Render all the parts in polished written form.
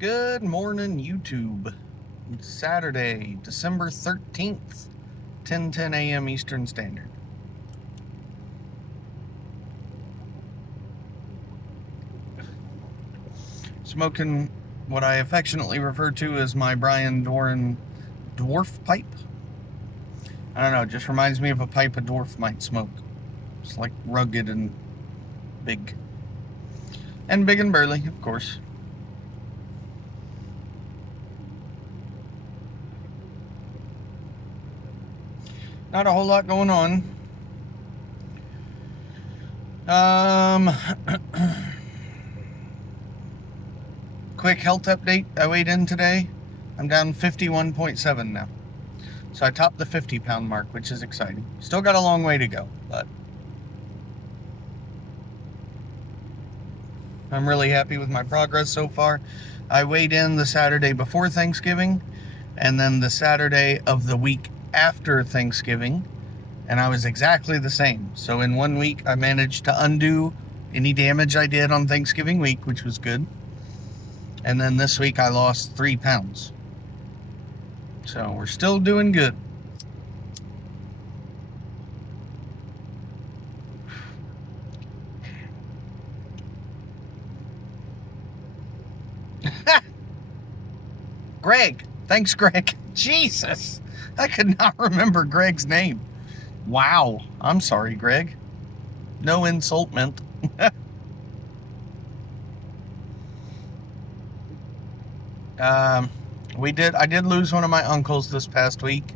Good morning, YouTube. It's Saturday, December 13th, 10:10 a.m. Eastern Standard. Smoking what I affectionately refer to as my Brian Doran dwarf pipe. I don't know, it just reminds me of a pipe a dwarf might smoke. It's like rugged and big. And big and burly, of course. Not a whole lot going on. Quick health update. I weighed in today. I'm down 51.7 now. So I topped the 50-pound mark, which is exciting. Still got a long way to go, but I'm really happy with my progress so far. I weighed in the Saturday before Thanksgiving, and then the Saturday of the week after Thanksgiving, and I was exactly the same. So in 1 week, I managed to undo any damage I did on Thanksgiving week, which was good. And then this week, I lost 3 pounds. So we're still doing good. Greg. Thanks, Greg. Jesus. I could not remember Greg's name. Wow. I'm sorry, Greg. No insult meant. I did lose one of my uncles this past week.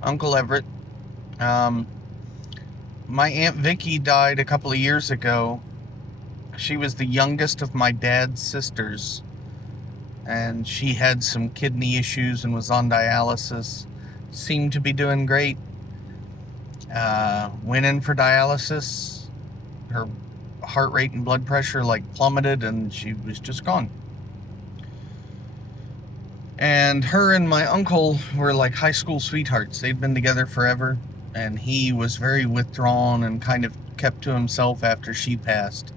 Uncle Everett. My Aunt Vicky died a couple of years ago. She was the youngest of my dad's sisters, and she had some kidney issues and was on dialysis. Seemed to be doing great. Went in for dialysis. Her heart rate and blood pressure plummeted, and she was just gone. And her and my uncle were like high school sweethearts. They'd been together forever, and he was very withdrawn and kind of kept to himself after she passed.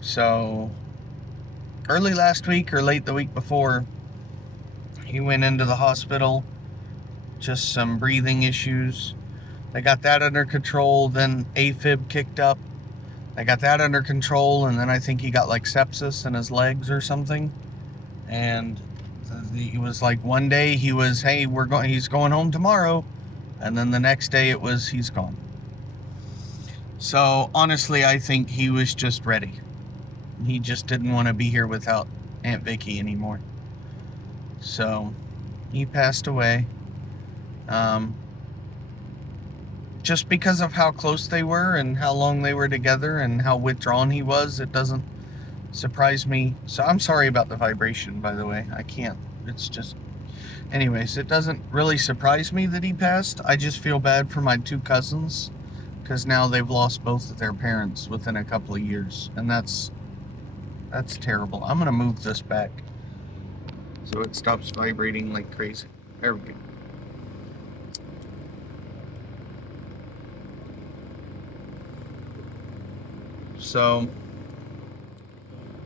So early last week or late the week before, he went into the hospital. Just some breathing issues. They got that under control. Then AFib kicked up. They got that under control, and then I think he got sepsis in his legs or something. And he was one day he was, hey, he's going home tomorrow, and then the next day it was, he's gone. So honestly, I think he was just ready. He just didn't want to be here without Aunt Vicky anymore. So he passed away. Just because of how close they were and how long they were together and how withdrawn he was, it doesn't surprise me. So I'm sorry about the vibration, by the way. I can't. It's just... Anyways, it doesn't really surprise me that he passed. I just feel bad for my 2 cousins, because now they've lost both of their parents within a couple of years, and that's terrible. I'm gonna move this back so it stops vibrating like crazy. There we go. So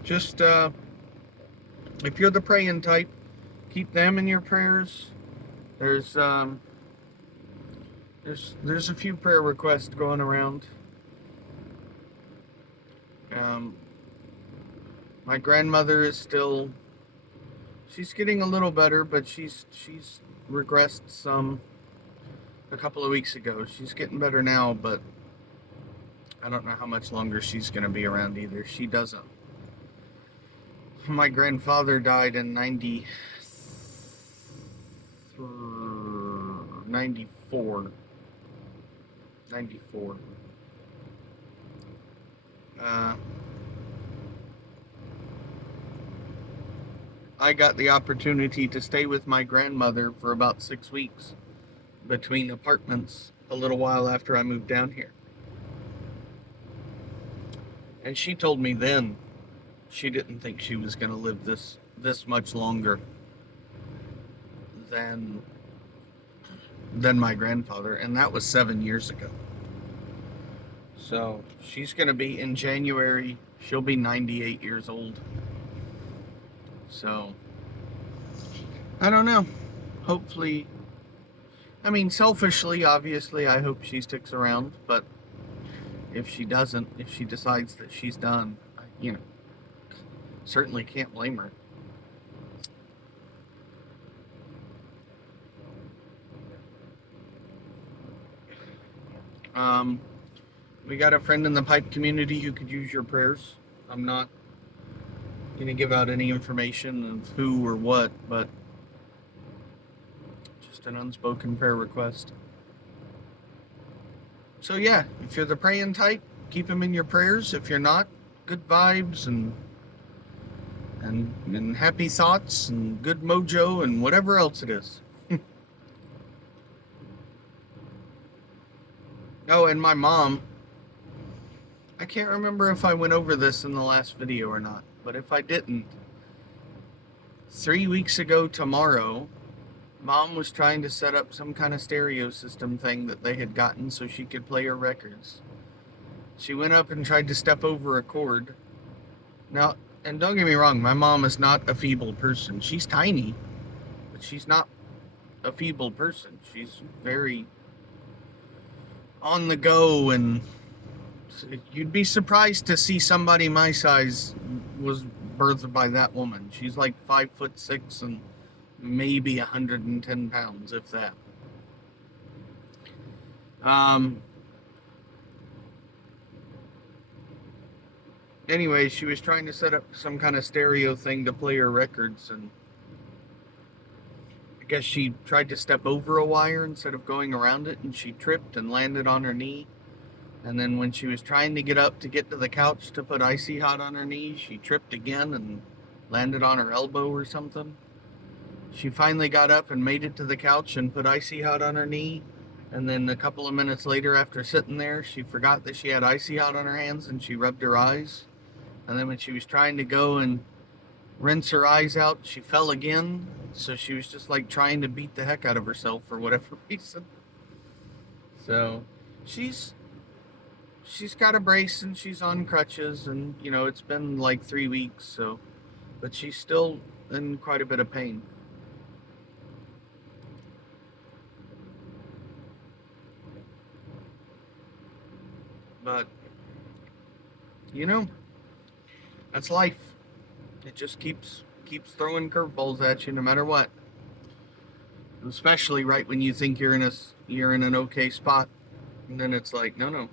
just if you're the praying type, keep them in your prayers. There's a few prayer requests going around. My grandmother is still, she's getting a little better, but she's regressed some a couple of weeks ago. She's getting better now, but I don't know how much longer she's going to be around either. She doesn't. My grandfather died in 94. I got the opportunity to stay with my grandmother for about 6 weeks between apartments a little while after I moved down here. And she told me then she didn't think she was going to live this much longer than my grandfather, and that was 7 years ago. So she's going to be, in January, she'll be 98 years old. So, I don't know. Hopefully, I mean, selfishly, obviously, I hope she sticks around, but if she doesn't, if she decides that she's done, you know, certainly can't blame her. We got a friend in the pipe community who could use your prayers. I'm not going to give out any information of who or what, but just an unspoken prayer request. So yeah, if you're the praying type, keep him in your prayers. If you're not, good vibes and happy thoughts and good mojo and whatever else it is. Oh, and my mom, I can't remember if I went over this in the last video or not, but if I didn't, 3 weeks ago tomorrow, Mom was trying to set up some kind of stereo system thing that they had gotten so she could play her records. She went up and tried to step over a cord. Now, and don't get me wrong, my mom is not a feeble person. She's tiny, but she's not a feeble person. She's very on the go, and you'd be surprised to see somebody my size was birthed by that woman. She's like 5'6" and maybe 110 pounds, if that. Anyway, she was trying to set up some kind of stereo thing to play her records, and I guess she tried to step over a wire instead of going around it, and she tripped and landed on her knee. And then when she was trying to get up to get to the couch to put Icy Hot on her knee, she tripped again and landed on her elbow or something. She finally got up and made it to the couch and put Icy Hot on her knee. And then a couple of minutes later, after sitting there, she forgot that she had Icy Hot on her hands and she rubbed her eyes. And then when she was trying to go and rinse her eyes out, she fell again. So she was just like trying to beat the heck out of herself for whatever reason. So she's got a brace and she's on crutches, and you know, it's been like 3 weeks, so, but she's still in quite a bit of pain. But you know, that's life. It just keeps throwing curveballs at you no matter what. Especially right when you think you're in an okay spot, and then it's like, no,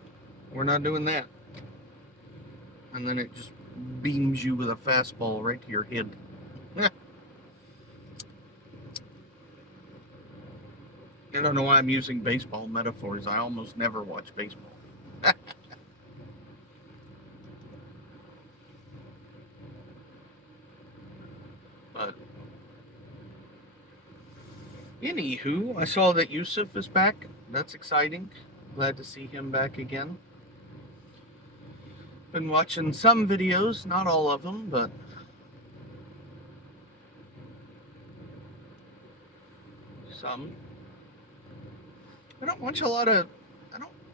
we're not doing that. And then it just beams you with a fastball right to your head. I don't know why I'm using baseball metaphors. I almost never watch baseball. But anywho, I saw that Yusuf is back. That's exciting. Glad to see him back again. Been watching some videos, not all of them, but some. I don't watch a lot of.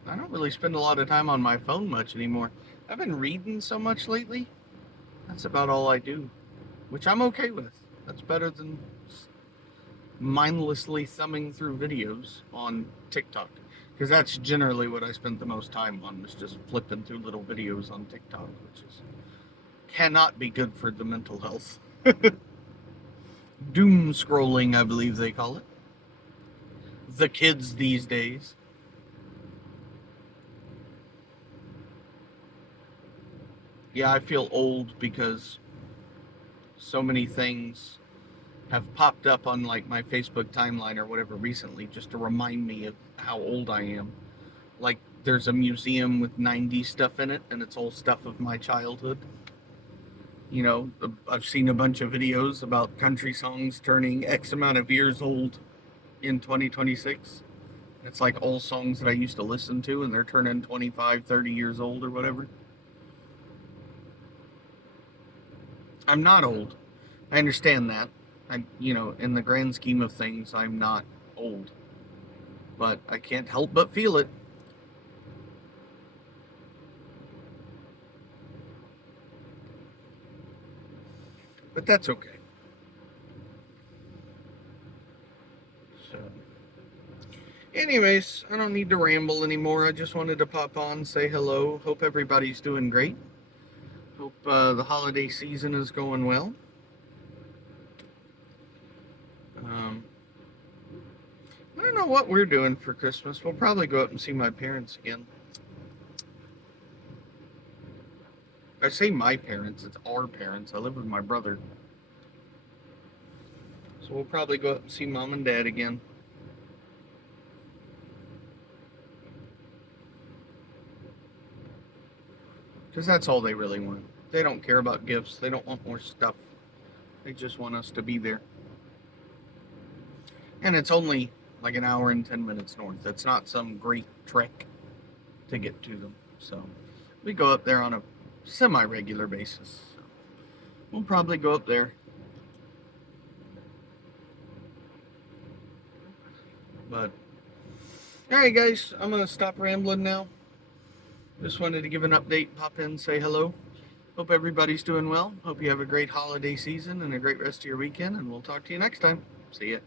I don't really spend a lot of time on my phone much anymore. I've been reading so much lately. That's about all I do, which I'm okay with. That's better than mindlessly thumbing through videos on TikTok, because that's generally what I spent the most time on, was just flipping through little videos on TikTok, which cannot be good for the mental health. Doom scrolling, I believe they call it. The kids these days. Yeah, I feel old because so many things have popped up on like my Facebook timeline or whatever recently, just to remind me of how old I am. Like, there's a museum with 90s stuff in it, and it's all stuff of my childhood. You know, I've seen a bunch of videos about country songs turning X amount of years old in 2026. It's like all songs that I used to listen to, and they're turning 25, 30 years old or whatever. I'm not old. I understand that. In the grand scheme of things, I'm not old. But I can't help but feel it. But that's okay. Anyways, I don't need to ramble anymore. I just wanted to pop on, say hello. Hope everybody's doing great. Hope the holiday season is going well. I don't know what we're doing for Christmas. We'll probably go up and see my parents again. I say my parents, it's our parents. I live with my brother. So we'll probably go up and see mom and dad again. Because that's all they really want. They don't care about gifts. They don't want more stuff. They just want us to be there. And it's only like an hour and 10 minutes north. It's not some great trek to get to them. So we go up there on a semi-regular basis. So we'll probably go up there. But, alright guys, I'm going to stop rambling now. Just wanted to give an update, pop in, say hello. Hope everybody's doing well. Hope you have a great holiday season and a great rest of your weekend. And we'll talk to you next time. See ya.